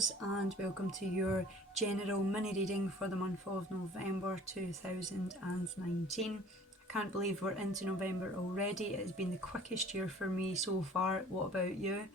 Libras, and welcome to your general mini reading for the month of November 2019. I can't believe we're into November already. It has been the quickest year for me so far. What about you?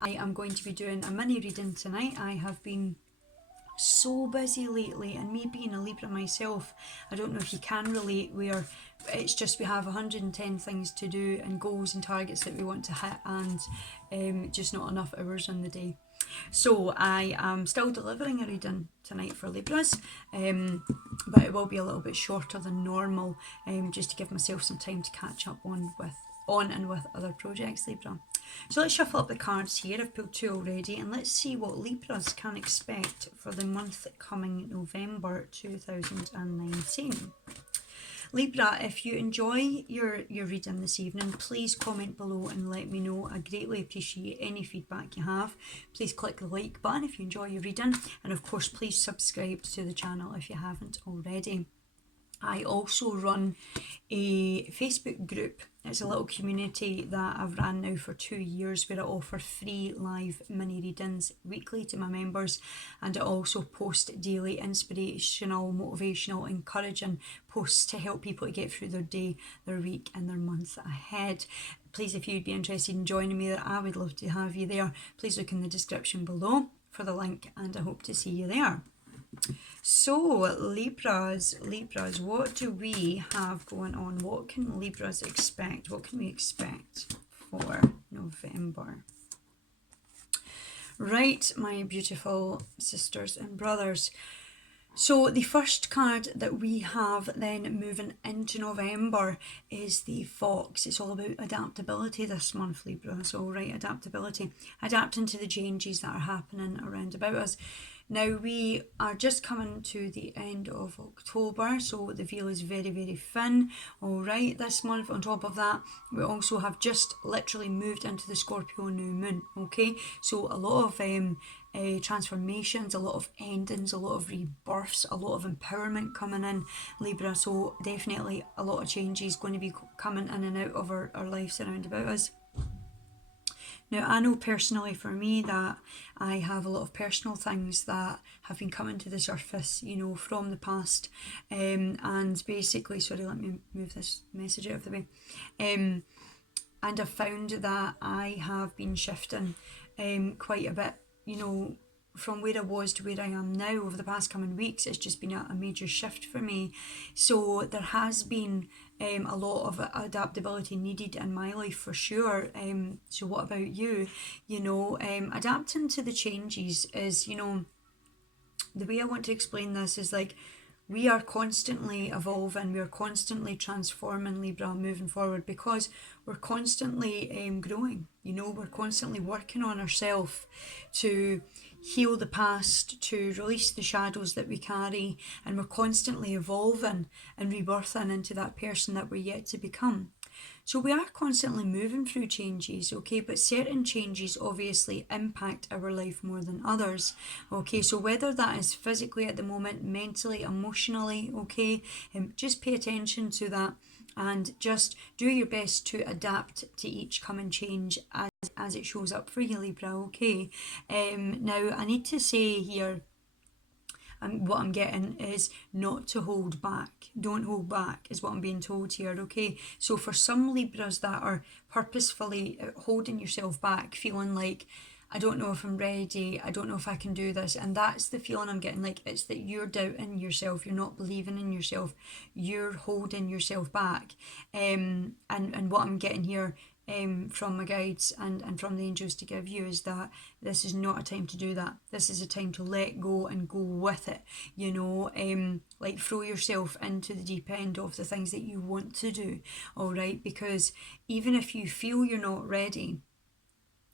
I am going to be doing a mini reading tonight. I have been so busy lately, and me being a Libra myself, I don't know if you can relate, where it's just we have 110 things to do and goals and targets that we want to hit, and just not enough hours in the day. So I am still delivering a reading tonight for Libras, but it will be a little bit shorter than normal, just to give myself some time to catch up on and with other projects, Libra. So let's shuffle up the cards here. I've pulled two already, and let's see what Libras can expect for the month coming November 2019. Libra, if you enjoy your reading this evening, please comment below and let me know. I greatly appreciate any feedback you have. Please click the like button if you enjoy your reading, and of course please subscribe to the channel if you haven't already. I also run a Facebook group. It's a little community that I've ran now for 2 years, where I offer free live mini readings weekly to my members, and I also post daily inspirational, motivational, encouraging posts to help people to get through their day, their week and their month ahead. Please, if you'd be interested in joining me there, I would love to have you there. Please look in the description below for the link, and I hope to see you there. So Libras, what do we have going on? What can Libras expect? What can we expect for November? Right, my beautiful sisters and brothers. So the first card that we have then moving into November is the Fox. It's all about adaptability this month, Libra. So right, adaptability. Adapting to the changes that are happening around about us. Now we are just coming to the end of October, so the veil is very, very thin. All right, this month. On top of that, we also have just literally moved into the Scorpio new moon. Okay, so a lot of transformations, a lot of endings, a lot of rebirths, a lot of empowerment coming in, Libra. So definitely a lot of changes going to be coming in and out of our lives around about us. Now, I know personally for me that I have a lot of personal things that have been coming to the surface, you know, from the past. And basically, sorry, let me move this message out of the way. And I've found that I have been shifting quite a bit, you know, from where I was to where I am now over the past coming weeks. It's just been a major shift for me. So there has been a lot of adaptability needed in my life for sure. So what about you? You know, adapting to the changes is, you know, the way I want to explain this is like, we are constantly evolving, we are constantly transforming, Libra, moving forward, because we're constantly growing, you know, we're constantly working on ourselves to heal the past, to release the shadows that we carry, and we're constantly evolving and rebirthing into that person that we're yet to become. So we are constantly moving through changes, okay, but certain changes obviously impact our life more than others, okay, so whether that is physically at the moment, mentally, emotionally, okay, just pay attention to that and just do your best to adapt to each coming change as it shows up for you, Libra, okay. Now I need to say here, what I'm getting is not to hold back. Don't hold back is what I'm being told here, okay? So for some Libras that are purposefully holding yourself back, feeling like, I don't know if I'm ready, I don't know if I can do this, and that's the feeling I'm getting, like it's that you're doubting yourself, you're not believing in yourself, you're holding yourself back. And what I'm getting here from my guides and from the angels to give you is that this is not a time to do that. This is a time to let go and go with it, you know, like throw yourself into the deep end of the things that you want to do, all right, because even if you feel you're not ready,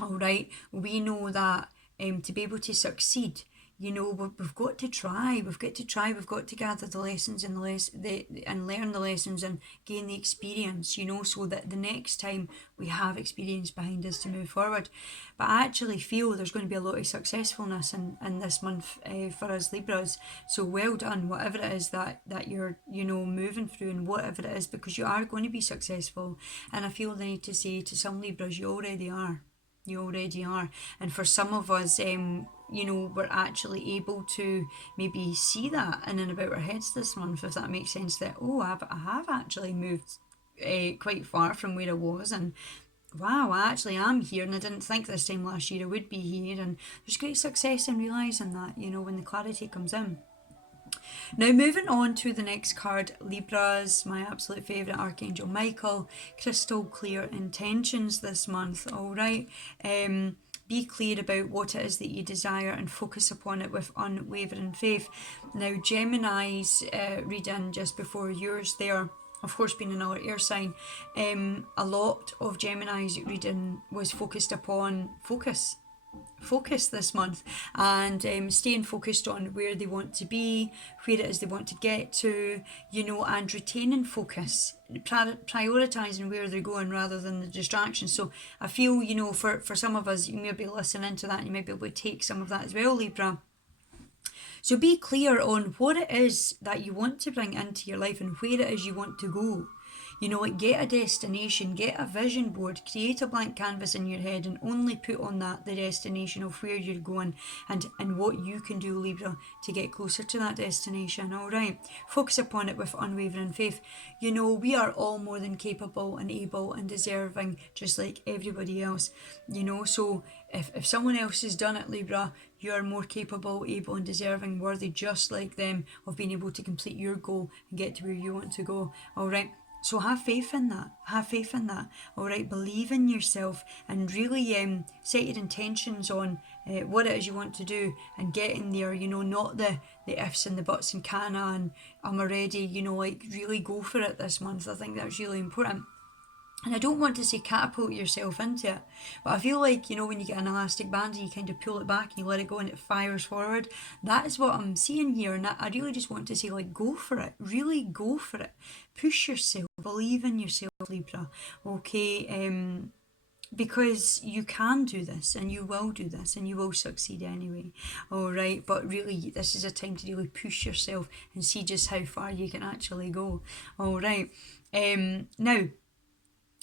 all right, we know that to be able to succeed, you know, we've got to try, we've got to gather the lessons and and learn the lessons and gain the experience, you know, so that the next time we have experience behind us to move forward. But I actually feel there's going to be a lot of successfulness in this month for us Libras. So well done, whatever it is that you're, you know, moving through, and whatever it is, because you are going to be successful. And I feel the need to say to some Libras, you already are. You already are. And for some of us, we're actually able to maybe see that in and about our heads this month, if that makes sense, that, oh, I have actually moved quite far from where I was, and wow, I actually am here, and I didn't think this time last year I would be here. And there's great success in realising that, when the clarity comes in. Now, moving on to the next card, Libras, my absolute favourite, Archangel Michael, crystal clear intentions this month, all right? Be clear about what it is that you desire and focus upon it with unwavering faith. Now, Gemini's reading just before yours there, of course, being another air sign, a lot of Gemini's reading was focused upon focus this month, and staying focused on where they want to be, where it is they want to get to, and retaining focus, prioritizing where they're going rather than the distractions. So I feel, for some of us, you may be listening to that and you might be able to take some of that as well, Libra. So be clear on what it is that you want to bring into your life and where it is you want to go. Get a destination, get a vision board, create a blank canvas in your head, and only put on that the destination of where you're going and what you can do, Libra, to get closer to that destination. All right. Focus upon it with unwavering faith. We are all more than capable and able and deserving, just like everybody else. So if someone else has done it, Libra, you are more capable, able, and deserving, worthy, just like them, of being able to complete your goal and get to where you want to go. All right. So have faith in that. Have faith in that. All right. Believe in yourself and really set your intentions on what it is you want to do and get in there. Not the ifs and the buts and canna and I'm already. Really go for it this month. I think that's really important. And I don't want to say catapult yourself into it, but I feel like, when you get an elastic band and you kind of pull it back and you let it go and it fires forward, that is what I'm seeing here. And I really just want to say, go for it. Really go for it. Push yourself. Believe in yourself, Libra. Okay, because you can do this and you will do this and you will succeed anyway. All right, but really this is a time to really push yourself and see just how far you can actually go. All right, now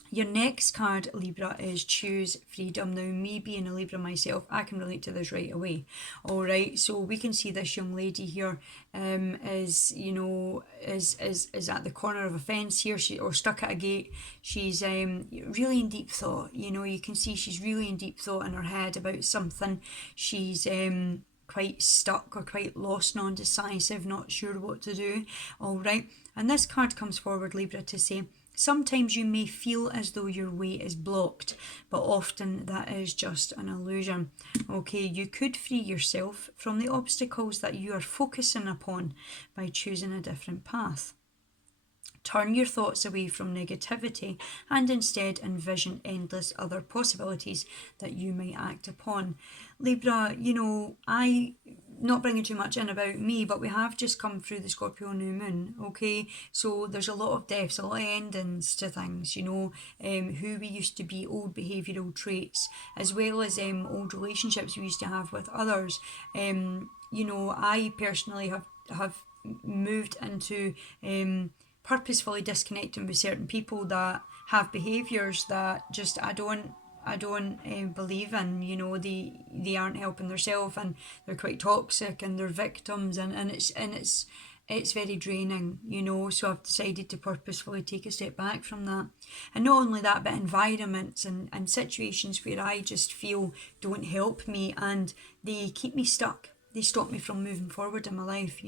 your next card, Libra, is choose freedom. Now, me being a Libra myself, I can relate to this right away. All right, so we can see this young lady here is at the corner of a fence here, or stuck at a gate. She's really in deep thought. You can see she's really in deep thought in her head about something. She's quite stuck or quite lost, non-decisive, not sure what to do. All right, and this card comes forward, Libra, to say, sometimes you may feel as though your way is blocked, but often that is just an illusion. Okay, you could free yourself from the obstacles that you are focusing upon by choosing a different path. Turn your thoughts away from negativity and instead envision endless other possibilities that you may act upon. Libra, I not bringing too much in about me, but we have just come through the Scorpio new moon, okay? So there's a lot of deaths, a lot of endings to things, who we used to be, old behavioural traits, as well as old relationships we used to have with others. I personally have moved into purposefully disconnecting with certain people that have behaviours that just I don't believe in. They aren't helping themselves and they're quite toxic and they're victims, and it's very draining. So I've decided to purposefully take a step back from that. And not only that, but environments and situations where I just feel don't help me and they keep me stuck. They stop me from moving forward in my life.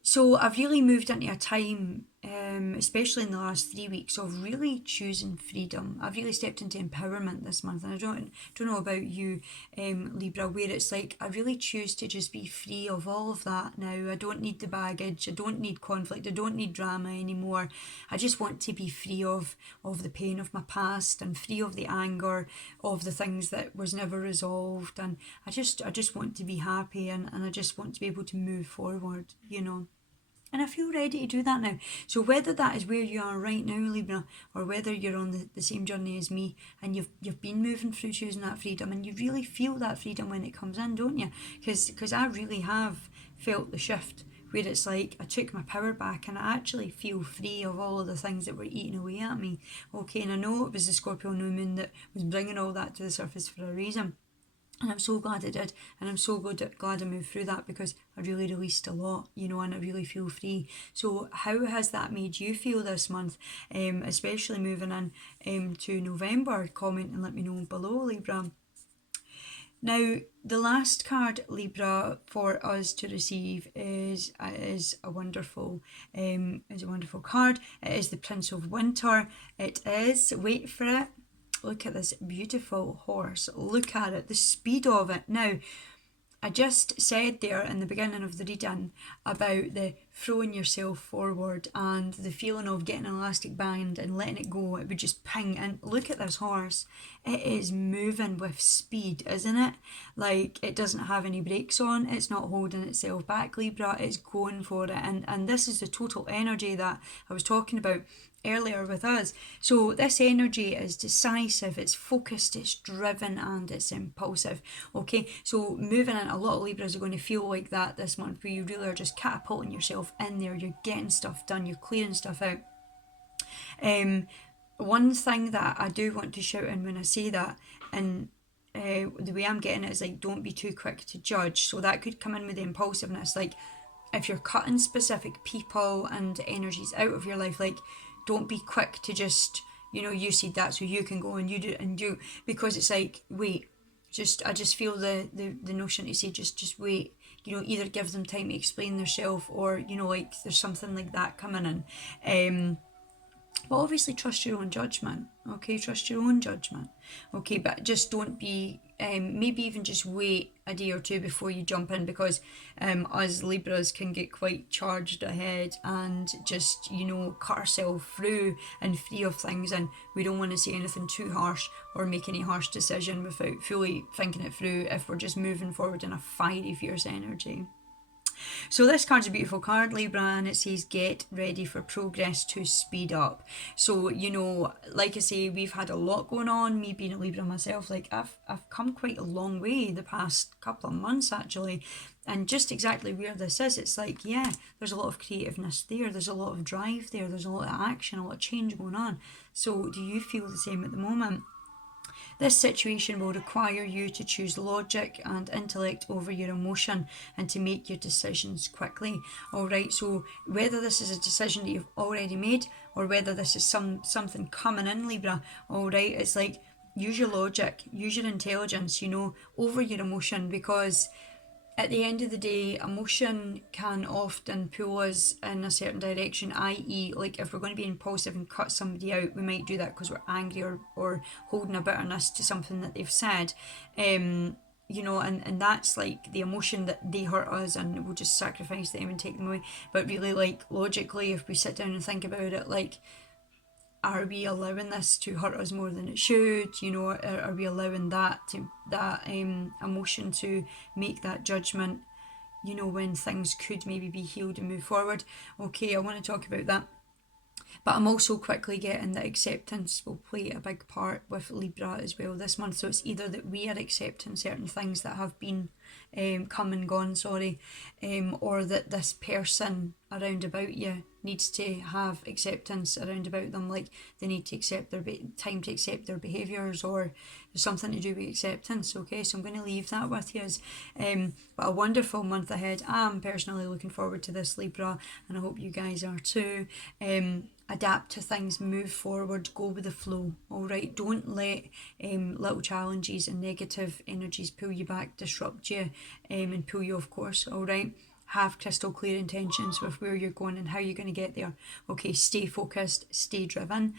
So I've really moved into a time, especially in the last 3 weeks, of really choosing freedom. I've really stepped into empowerment this month, and I don't know about you, Libra, where it's like I really choose to just be free of all of that now. I don't need the baggage, I don't need conflict, I don't need drama anymore. I just want to be free of the pain of my past and free of the anger of the things that was never resolved. And I just want to be happy, and I just want to be able to move forward, And I feel ready to do that now. So whether that is where you are right now, Libra, or whether you're on the same journey as me and you've been moving through choosing that freedom, and you really feel that freedom when it comes in, don't you? Because I really have felt the shift where it's like I took my power back and I actually feel free of all of the things that were eating away at me. Okay, and I know it was the Scorpio new moon that was bringing all that to the surface for a reason. And I'm so glad I did. And I'm so glad I moved through that, because I really released a lot, and I really feel free. So how has that made you feel this month? Especially moving in to November. Comment and let me know below, Libra. Now, the last card, Libra, for us to receive is a wonderful card. It is the Prince of Winter. It is, wait for it, look at this beautiful horse. Look at it, the speed of it. Now, I just said there in the beginning of the reading about the throwing yourself forward and the feeling of getting an elastic band and letting it go. It would just ping. And look at this horse. It is moving with speed, isn't it? Like, it doesn't have any brakes on. It's not holding itself back, Libra. It's going for it. And this is the total energy that I was talking about earlier with us. So this energy is decisive, it's focused, it's driven, and it's impulsive. Okay, so moving in, a lot of Libras are going to feel like that this month, where you really are just catapulting yourself in there, you're getting stuff done, you're clearing stuff out. One thing that I do want to shout in when I say that, and the way I'm getting it is like, don't be too quick to judge. So that could come in with the impulsiveness, like if you're cutting specific people and energies out of your life, like, don't be quick to just, you see that, so you can go and you do it and do, because it's like, wait, I just feel the notion to say just wait, either give them time to explain themselves, or like there's something like that coming in. But obviously trust your own judgment, okay? Trust your own judgment, okay? But just don't be, maybe even just wait a day or two before you jump in, because us Libras can get quite charged ahead and just, cut ourselves through and free of things, and we don't want to say anything too harsh or make any harsh decision without fully thinking it through if we're just moving forward in a fiery, fierce energy. So this card's a beautiful card, Libra, and it says get ready for progress to speed up. So, like I say, we've had a lot going on. Me being a Libra myself, like I've come quite a long way the past couple of months, actually. And just exactly where this is, it's like, yeah, there's a lot of creativeness there. There's a lot of drive there. There's a lot of action, a lot of change going on. So do you feel the same at the moment? This situation will require you to choose logic and intellect over your emotion, and to make your decisions quickly. Alright, so whether this is a decision that you've already made, or whether this is something coming in, Libra, alright, it's like, use your logic, use your intelligence, over your emotion, because at the end of the day, emotion can often pull us in a certain direction, i.e., like if we're going to be impulsive and cut somebody out, we might do that because we're angry, or holding a bitterness to something that they've said. And that's like the emotion that they hurt us, and we'll just sacrifice them and take them away. But really, like, logically, if we sit down and think about it, like, are we allowing this to hurt us more than it should? Are we allowing that emotion to make that judgment, when things could maybe be healed and move forward? Okay, I want to talk about that. But I'm also quickly getting that acceptance will play a big part with Libra as well this month. So it's either that we are accepting certain things that have been come and gone, or that this person around about you needs to have acceptance around about them, like they need to accept their time to accept their behaviours, or there's something to do with acceptance. Okay, so I'm going to leave that with you. But a wonderful month ahead. I'm personally looking forward to this, Libra, and I hope you guys are too. Adapt to things, move forward, go with the flow. All right, don't let little challenges and negative energies pull you back, disrupt you, and pull you off course. All right, have crystal clear intentions with where you're going and how you're going to get there. Okay, stay focused, stay driven.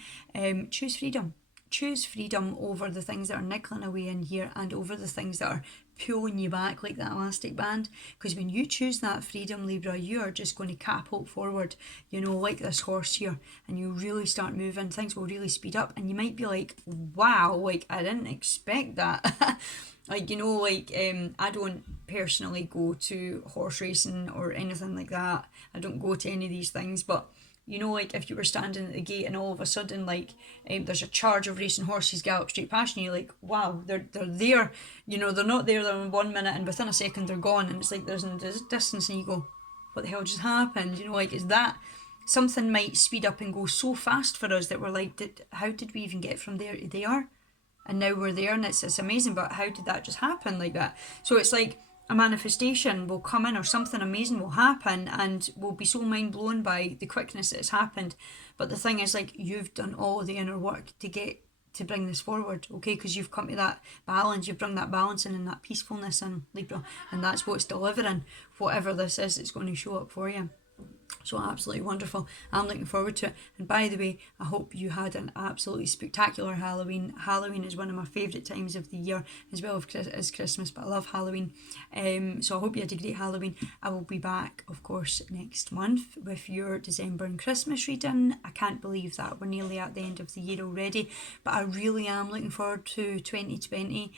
Choose freedom. Choose freedom over the things that are niggling away in here, and over the things that are pulling you back like that elastic band. Because when you choose that freedom, Libra, you are just going to catapult forward, like this horse here, and you really start moving. Things will really speed up, and you might be like, wow, like I didn't expect that. I don't personally go to horse racing or anything like that. I don't go to any of these things, but like if you were standing at the gate and all of a sudden, like, there's a charge of racing horses gallop straight past you, you're like, wow, they're there. They're not there, they're in 1 minute, and within a second they're gone, and it's like there's a distance, and you go, what the hell just happened? Is that something might speed up and go so fast for us that we're like, how did we even get from there to there? and now we're there, and it's amazing. But how did that just happen like that? So it's like a manifestation will come in, or something amazing will happen, and we'll be so mind blown by the quickness that it's happened. But the thing is, like, you've done all the inner work to bring this forward, okay? Because you've come to that balance, you've brought that balance in and that peacefulness in, Libra, and that's what's delivering whatever this is. It's going to show up for you. So absolutely wonderful. I'm looking forward to it. And by the way, I hope you had an absolutely spectacular Halloween. Halloween is one of my favourite times of the year, as well as Christmas, but I love Halloween. So I hope you had a great Halloween. I will be back, of course, next month with your December and Christmas reading. I can't believe that we're nearly at the end of the year already, but I really am looking forward to 2020.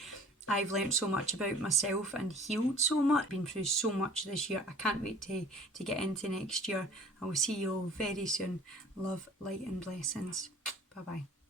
I've learnt so much about myself and healed so much, been through so much this year. I can't wait to get into next year. I will see you all very soon. Love, light and blessings. Bye bye.